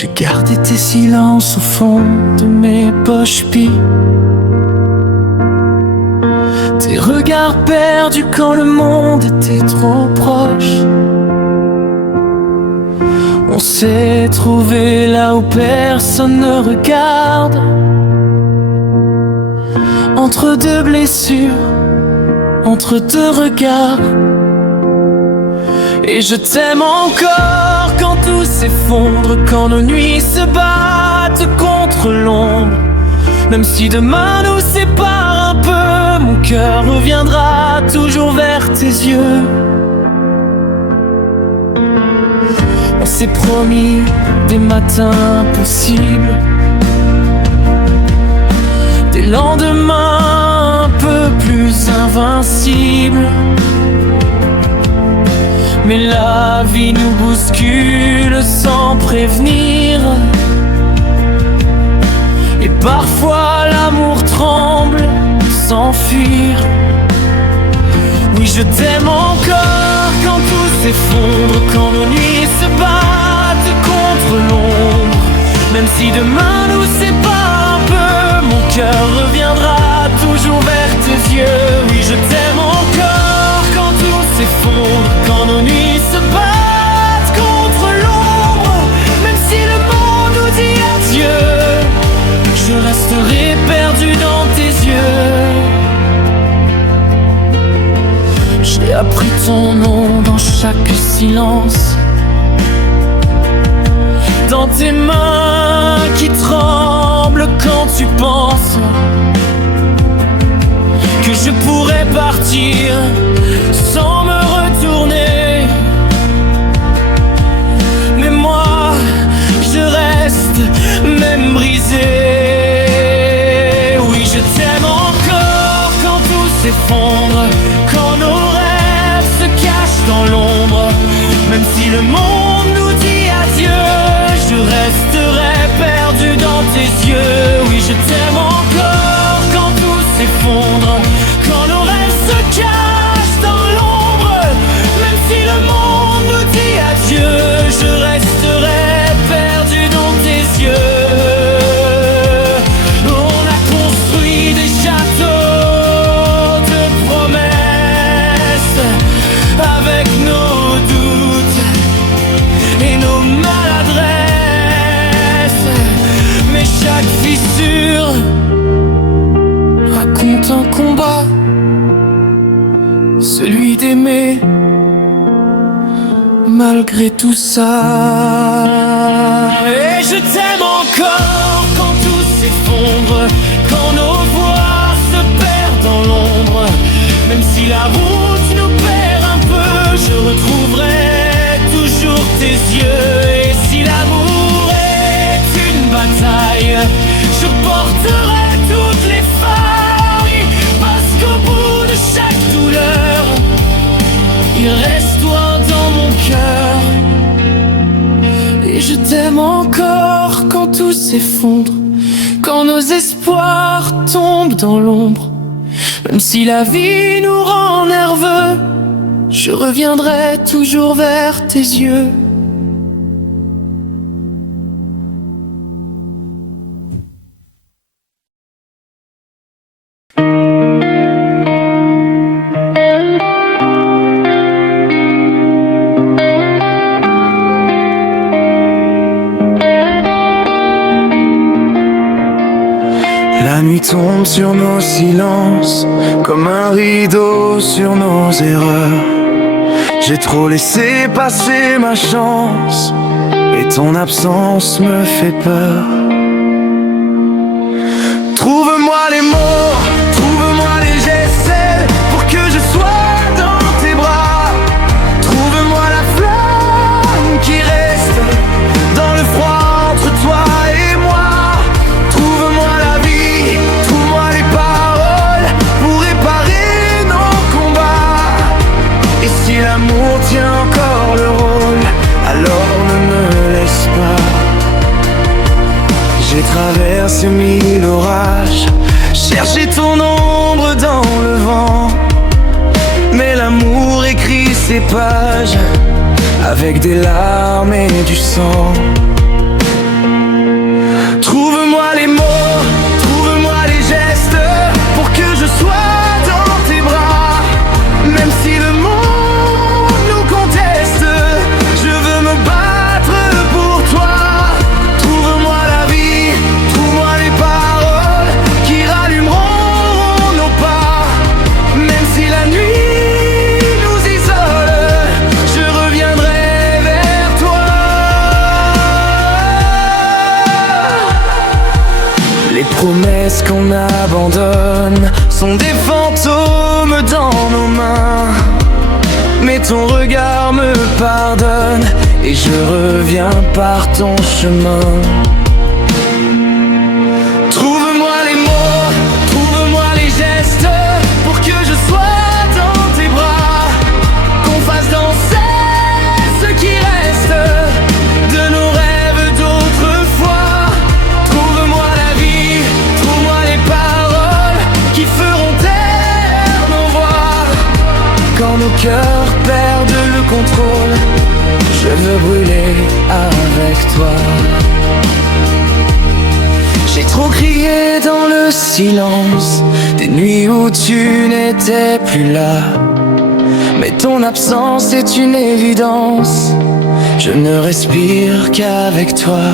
J'ai gardé tes silences au fond de mes poches-pieds, tes regards perdus quand le monde était trop proche. On s'est trouvé là où personne ne regarde, entre deux blessures, entre deux regards. Et je t'aime encore quand tout s'effondre, quand nos nuits se battent contre l'ombre. Même si demain nous sépare un peu, mon cœur reviendra toujours vers tes yeux. On s'est promis des matins possibles, des lendemains un peu plus invincibles. Mais la vie nous bouscule sans prévenir, et parfois l'amour tremble sans fuir. Oui, je t'aime encore quand tout s'effondre, quand nos nuits se battent contre l'ombre. Même si demain nous sépare un peu, mon cœur reviendra toujours vers tes yeux. Oui, je t'aime encore quand tout s'effondre, quand nos nuits se battent contre l'ombre. Même si le monde nous dit adieu, je resterai perdu dans tes yeux. J'ai appris ton nom dans chaque silence, dans tes mains qui tremblent quand tu penses que je pourrais partir sans me retourner. Mais moi, je reste même brisé. Oui, je t'aime encore quand tout s'effondre, quand nos rêves se cachent dans l'ombre. Même si le monde nous dit adieu, je resterai perdu dans tes yeux. Oui, je t'aime encore quand tout s'effondre, quand nos rêves se cachent dans l'ombre. Même si le monde nous dit adieu, je resterai perdu dans tes yeux. On a construit des châteaux de promesses avec nos doutes et nos maladresses. Mais chaque fissure raconte un combat, celui d'aimer malgré tout ça. Et je t'aime encore quand tout s'effondre, quand nos voix se perdent dans l'ombre. Même si la route nous perd un peu, je retrouverai toujours tes yeux. Et si l'amour est une bataille, je porterai toutes les failles. Parce qu'au bout de chaque douleur, il reste toi dans mon cœur. Et je t'aime encore quand tout s'effondre, quand nos espoirs tombent dans l'ombre. Même si la vie nous rend nerveux, je reviendrai toujours vers tes yeux. La nuit tombe sur nos silences, comme un rideau sur nos erreurs. J'ai trop laissé passer ma chance, et ton absence me fait peur. Trouve-moi les mots, trouve-moi les gestes pour que je sois dans tes bras. Trouve-moi la flamme qui reste dans le froid entre toi et moi. Trouve-moi la vie, trouve-moi les paroles pour réparer nos combats. Et si l'amour tient encore le rôle, alors ne me laisse pas. J'ai traversé 1000 orages, cherché ton ombre dans le vent. Mais l'amour écrit ses pages avec des larmes et du sang. qu'on abandonne sont des fantômes dans nos mains. Mais ton regard me pardonne et je reviens par ton chemin. Trouve-moi les mots, trouve-moi les gestes pour que je sois dans tes bras, qu'on fasse danser ce qui reste de nos rêves d'autrefois. Trouve-moi la vie, trouve-moi les paroles qui feront taire nos voix. Quand nos cœurs perdent le contrôle, je veux brûler avec toi. J'ai trop crié dans le silence, des nuits où tu n'étais plus là. Mais ton absence est une évidence, je ne respire qu'avec toi.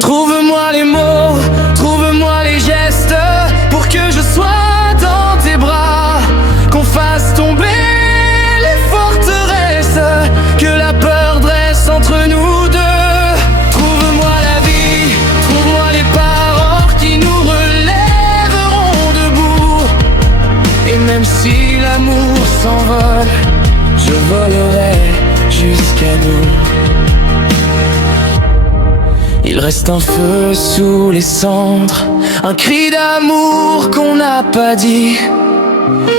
Trouve-moi les mots, trouve-moi les gestes pour que je sois dans tes bras, qu'on fasse tomber les forteresses que la peur dresse entre nous deux. Trouve-moi la vie, trouve-moi les paroles qui nous relèveront debout. Et même si l'amour s'envole, je volerai jusqu'à nous. Il reste un feu sous les cendres, un cri d'amour qu'on n'a pas dit.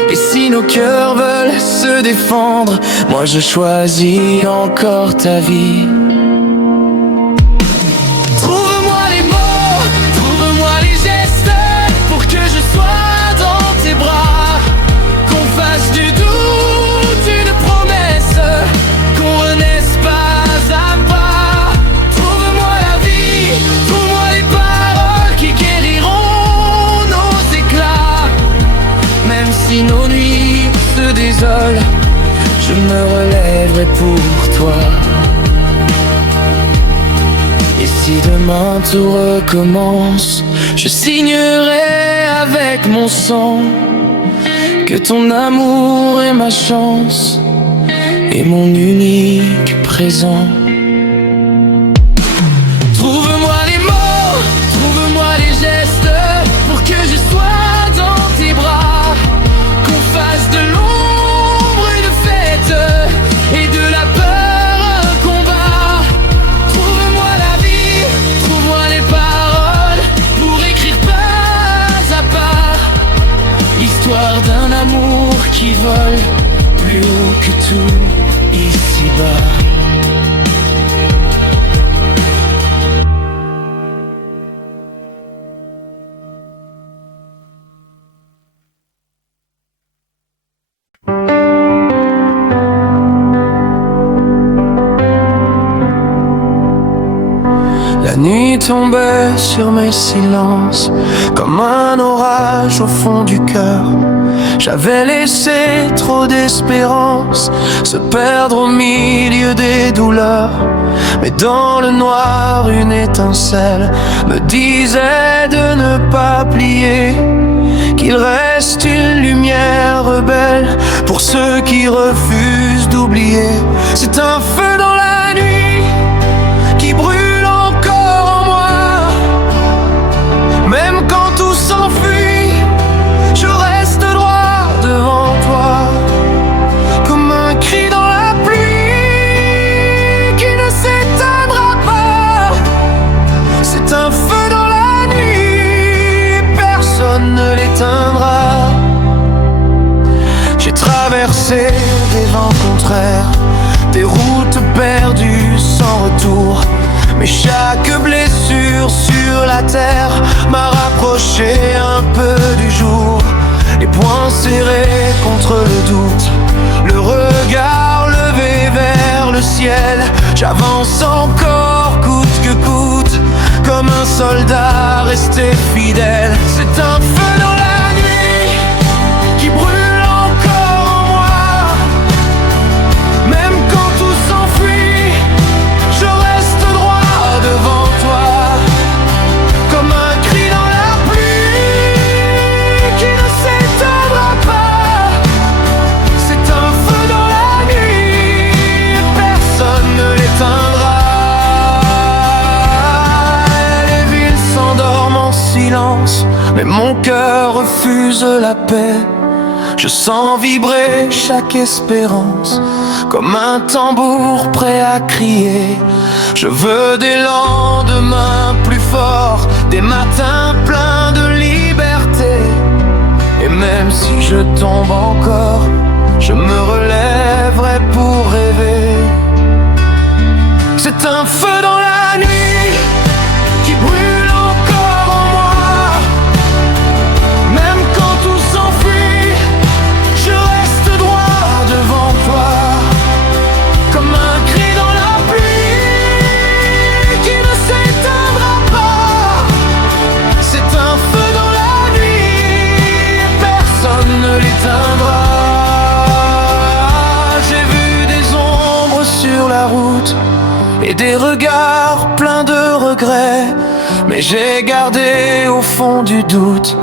Et si nos cœurs veulent se défendre, moi je choisis encore ta vie. Trouve-moi les mots, trouve-moi les gestes pour que je sois dans tes bras, qu'on fasse du doute une promesse, qu'on renaisse pas à pas. Trouve-moi la vie, trouve-moi les paroles qui guériront nos éclats. Même si nos nuits se désolent, je me relèverai pour toi. Et si demain tout recommence, je signerai avec mon sang que ton amour est ma chance et mon unique présent. Trouve-moi les mots, trouve-moi les gestes pour que je sois dans tes bras, qu'on fasse de l'ombre une fête et de la peur un combat. Trouve-moi la vie, trouve-moi les paroles pour écrire pas à pas l'histoire d'un amour qui vole plus haut que tout ici-bas. La nuit tombait sur mes silences comme un orage au fond du cœur. J'avais laissé trop d'espérance se perdre au milieu des douleurs. Mais dans le noir, une étincelle me disait de ne pas plier, qu'il reste une lumière rebelle pour ceux qui refusent d'oublier. C'est un feu dans la nuit qui brûle encore en moi. Même quand tout s'enfuit, je reste droit devant toi, comme un cri dans la pluie qui ne s'éteindra pas. C'est un feu dans la nuit, personne ne l'éteindra. J'ai traversé des vents contraires, des routes perdues sans retour. Mais chaque blessure sur la terre m'a rapproché un peu du jour. Les poings serrés contre le doute, le regard levé vers le ciel. J'avance encore coûte que coûte, comme un soldat resté fidèle. C'est un feu dans la nuit qui brûle encore en moi. Même quand tout s'enfuit, je reste droit devant toi, comme un cri dans la pluie qui ne s'éteindra pas. C'est un feu dans la nuit, personne ne l'éteindra. Les villes s'endorment diffuse la paix. Je sens vibrer chaque espérance comme un tambour prêt à crier. Je veux des lendemains plus forts, des matins pleins de liberté. Et même si je tombe encore, je me relèverai pour rêver. C'est un feu dans la nuit qui brûle encore en moi. Même quand tout s'enfuit, je reste droit devant toi. Comme un cri dans la pluie qui ne s'éteindra pas. C'est un feu dans la nuit et personne ne l'éteindra. J'ai vu des ombres sur la route et des regards pleins de regrets, mais j'ai gardé au fond du doute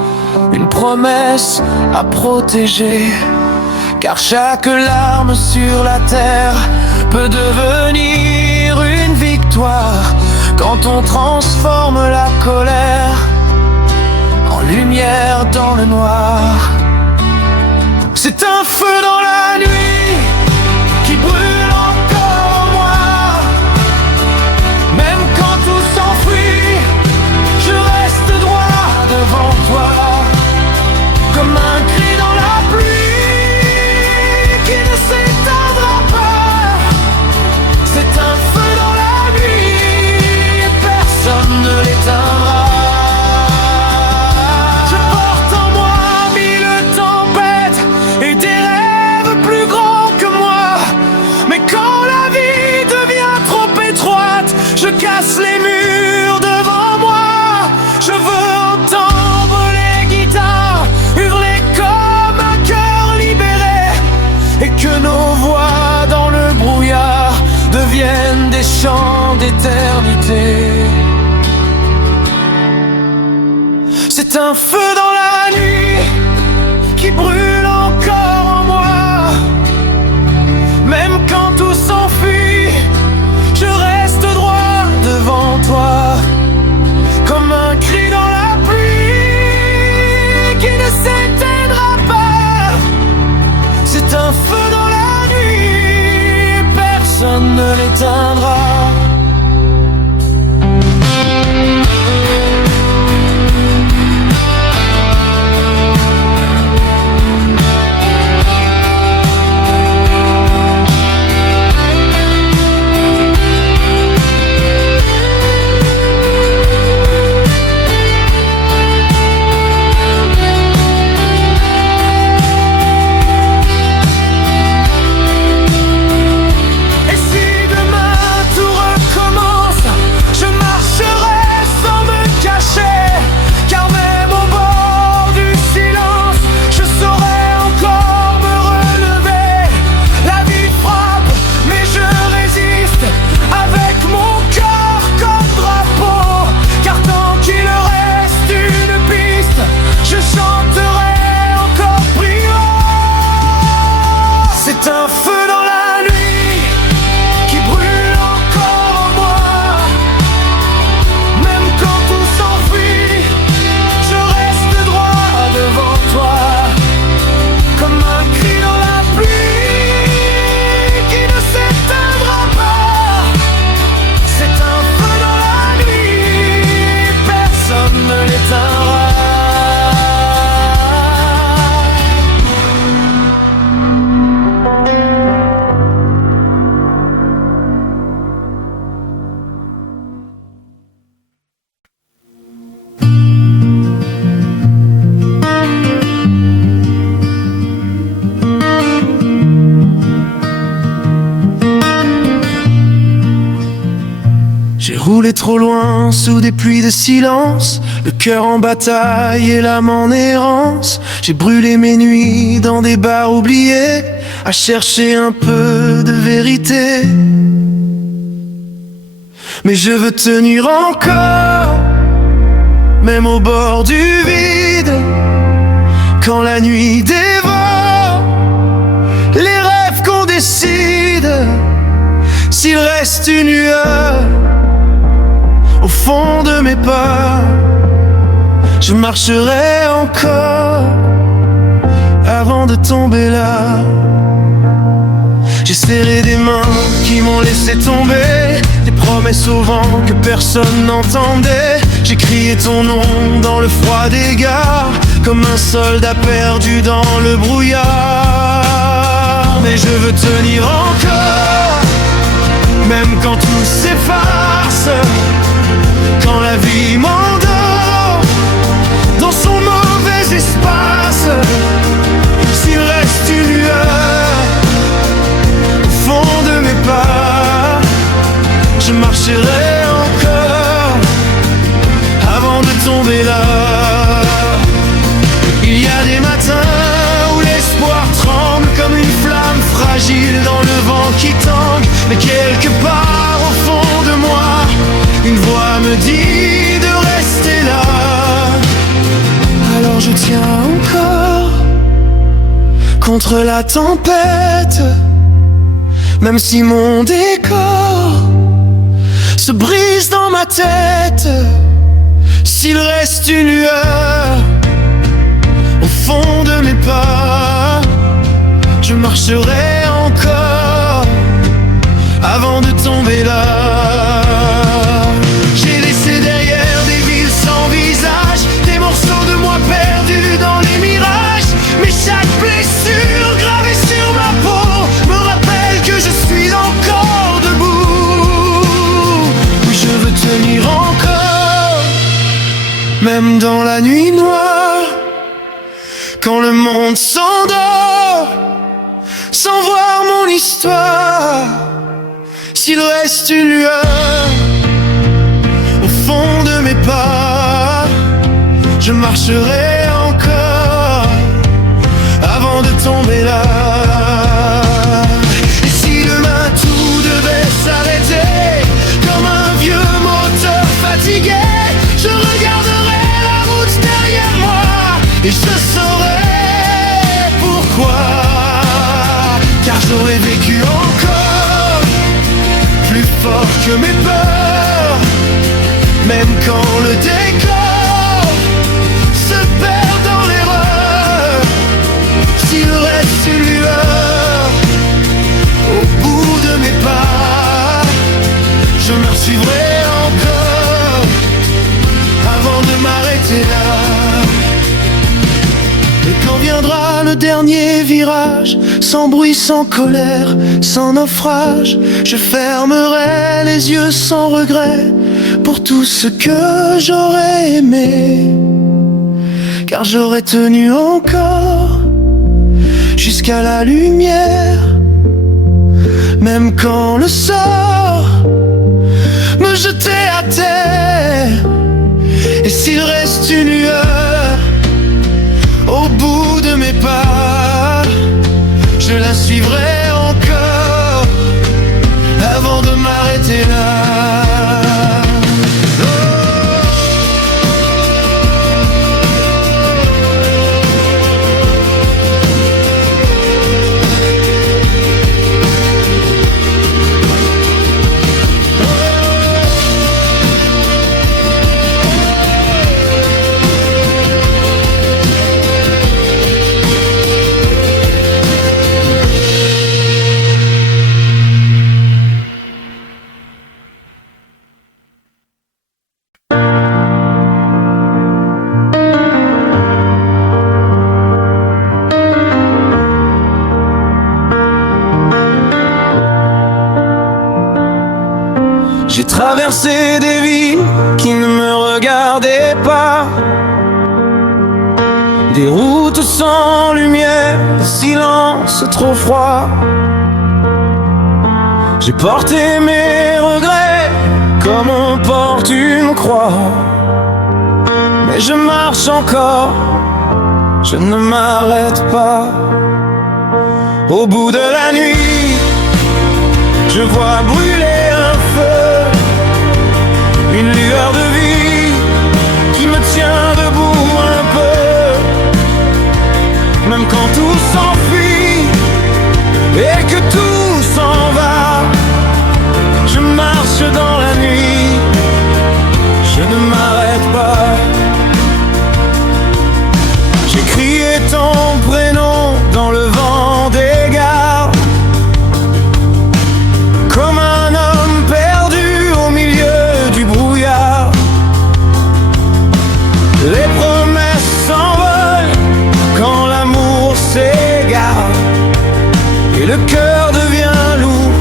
une promesse à protéger. Car chaque larme sur la terre peut devenir une victoire quand on transforme la colère en lumière dans le noir. C'est un feu dans la nuit qui brûle encore en moi. Même quand tout s'enfuit, je reste droit devant toi. Comme un cri dans la pluie qui ne s'éteindra pas. C'est un feu dans la nuit et personne ne l'éteindra. Je porte en moi mille tempêtes et des rêves plus grands que moi. Mais quand la vie devient trop étroite, je casse les murs devant moi. Je veux entendre les guitares hurler comme un cœur libéré, et que nos voix dans le brouillard deviennent des chants d'éternité. C'est un feu dans la nuit qui brûle encore en moi. Même quand tout s'enfuit, je reste droit devant toi. Comme un cri dans la pluie qui ne s'éteindra pas. C'est un feu dans la nuit, personne ne l'éteindra. Et si demain tout recommence, je marcherai sans me cacher. Car même au bord du silence, je saurai encore me relever. La vie frappe, mais je résiste avec mon cœur comme drapeau. Car tant qu'il reste une piste, je chanterai encore plus haut. C'est un feu dans la nuit qui brûle encore en moi. Même quand tout s'enfuit, je reste droit devant toi. Comme un cri dans la pluie qui ne s'éteindra pas. C'est un feu dans la nuit, personne ne l'éteindra. J'ai roulé trop loin sous des pluies de silence, le cœur en bataille et l'âme en errance. J'ai brûlé mes nuits dans des bars oubliés, à chercher un peu de vérité. Mais je veux tenir encore, même au bord du vide. Quand la nuit dévore les rêves qu'on décide, s'il reste une lueur au fond de mes pas, je marcherai encore. avant de tomber là. J'ai serré des mains qui m'ont laissé tomber, des promesses au vent que personne n'entendait. J'ai crié ton nom dans le froid des gares, comme un soldat perdu dans le brouillard. Mais je veux tenir encore, même quand tout s'efface, quand la vie m'endort dans son mauvais espace. S'il reste une lueur au fond de mes pas, je marcherai encore avant de tomber là. Il y a des matins où l'espoir tremble comme une flamme fragile dans le vent qui tangue. Mais quelque part au fond de moi, une voix me dit de rester là. Alors je tiens encore contre la tempête, même si mon décor se brise dans ma tête. S'il reste une lueur au fond de mes pas, je marcherai encore avant de tomber là. J'ai laissé derrière des villes sans visage, des morceaux de moi perdus dans les mirages. Mais chaque blessure gravée sur ma peau me rappelle que je suis encore debout. Oui, je veux tenir encore, même dans la nuit noire, quand le monde s'endort, sans voir mon histoire. S'il reste une lueur au fond de mes pas, je marcherai encore avant de tomber là. Et si demain tout devait s'arrêter, comme un vieux moteur fatigué, je regarderai la route derrière moi et je saurai pourquoi. Car j'aurais vécu encore plus fort que mes peurs, même quand le décor se perd dans l'erreur. S'il reste une lueur au bout de mes pas, je me suivrai encore avant de m'arrêter là. Et quand viendra le dernier virage, sans bruit, sans colère, sans naufrage, je fermerai les yeux sans regret pour tout ce que j'aurais aimé. Car j'aurais tenu encore jusqu'à la lumière, même quand le sort me jetait à terre. Et s'il reste une lueur au bout de mes pas, je la suivrai encore avant de m'arrêter là. J'ai traversé des villes qui ne me regardaient pas, des routes sans lumière, des silences trop froids. J'ai porté mes regrets comme on porte une croix. Mais je marche encore, je ne m'arrête pas. Au bout de la nuit, je vois brûler un feu, une lueur de vie qui me tient debout un peu. Même quand tout s'enfuit et que tout s'en va, je marche dans la nuit, je ne m'arrête pas. J'ai crié ton prénom dans s'égare et le cœur devient lourd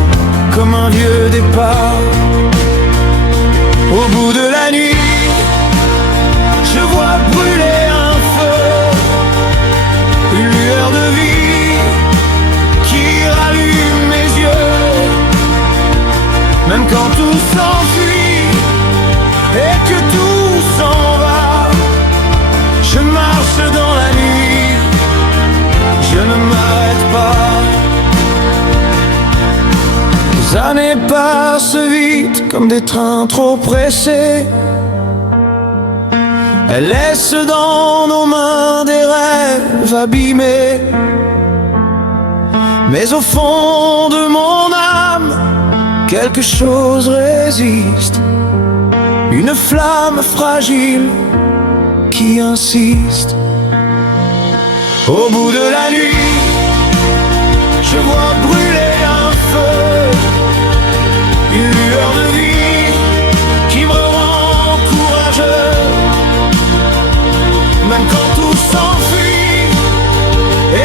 comme un vieux départ. Au bout de la nuit, je vois brûler un feu, une lueur de vie qui rallume mes yeux. Même quand tout s'enfuit et que tout s'en va, je marche dans la nuit, je ne m'arrête pas. Les années passent vite comme des trains trop pressés. Elles laissent dans nos mains des rêves abîmés. Mais au fond de mon âme, quelque chose résiste, une flamme fragile qui insiste. Au bout de la nuit, je vois brûler un feu, une lueur de vie qui me rend courageux. Même quand tout s'enfuit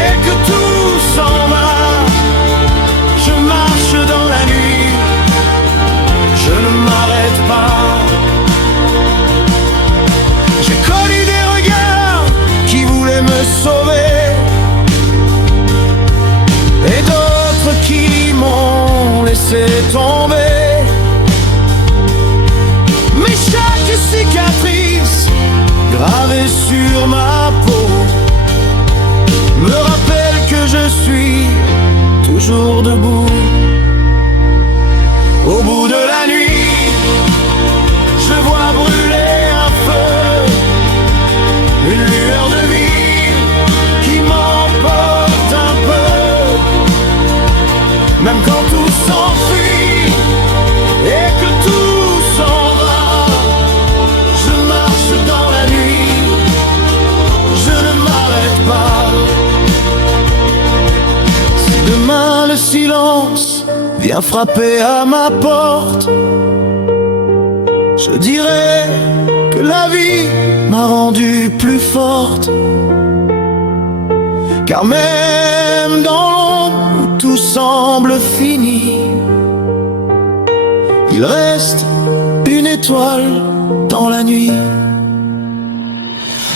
et que tout s'en va, je marche dans la nuit, je ne m'arrête pas. J'ai connu des regards qui voulaient me sauver et d'autres qui m'ont laissé tomber. Mais chaque cicatrice gravée sur ma peau me rappelle que je suis toujours debout. Au bout de la nuit, je vois brûler un feu, une lueur de vie qui m'emporte un peu. Même quand tout s'enfuit et que tout s'en va, je marche dans la nuit, je ne m'arrête pas. Si demain le silence vient frapper à ma porte, je dirais que la vie m'a rendu plus forte. Car même dans l'ombre où tout semble fini, il reste une étoile dans la nuit.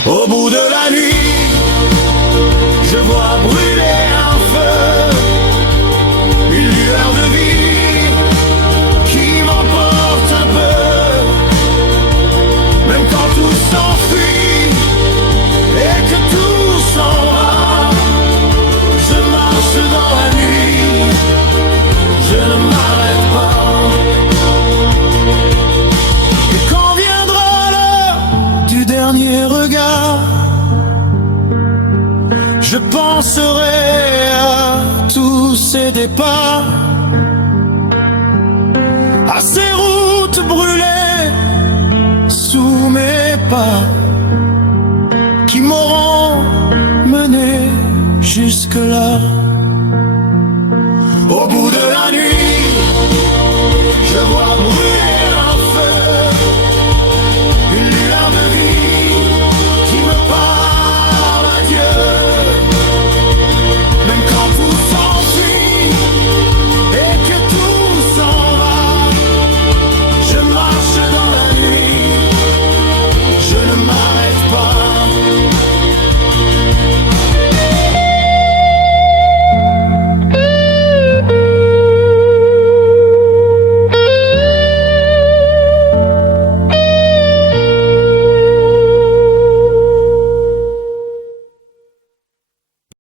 Au bout de la nuit, je vois brûler un feu, une lueur de vie qui m'emporte un peu. Même quand tout s'enfuit et que tout s'en va, je marche dans la nuit, je ne m'arrête pas. Et quand viendra l'heure du dernier regard, je penserai à tous ces départs, à ces routes brûlées sous mes pas, qui m'auront mené jusque-là. Au bout de la nuit, je vois brûler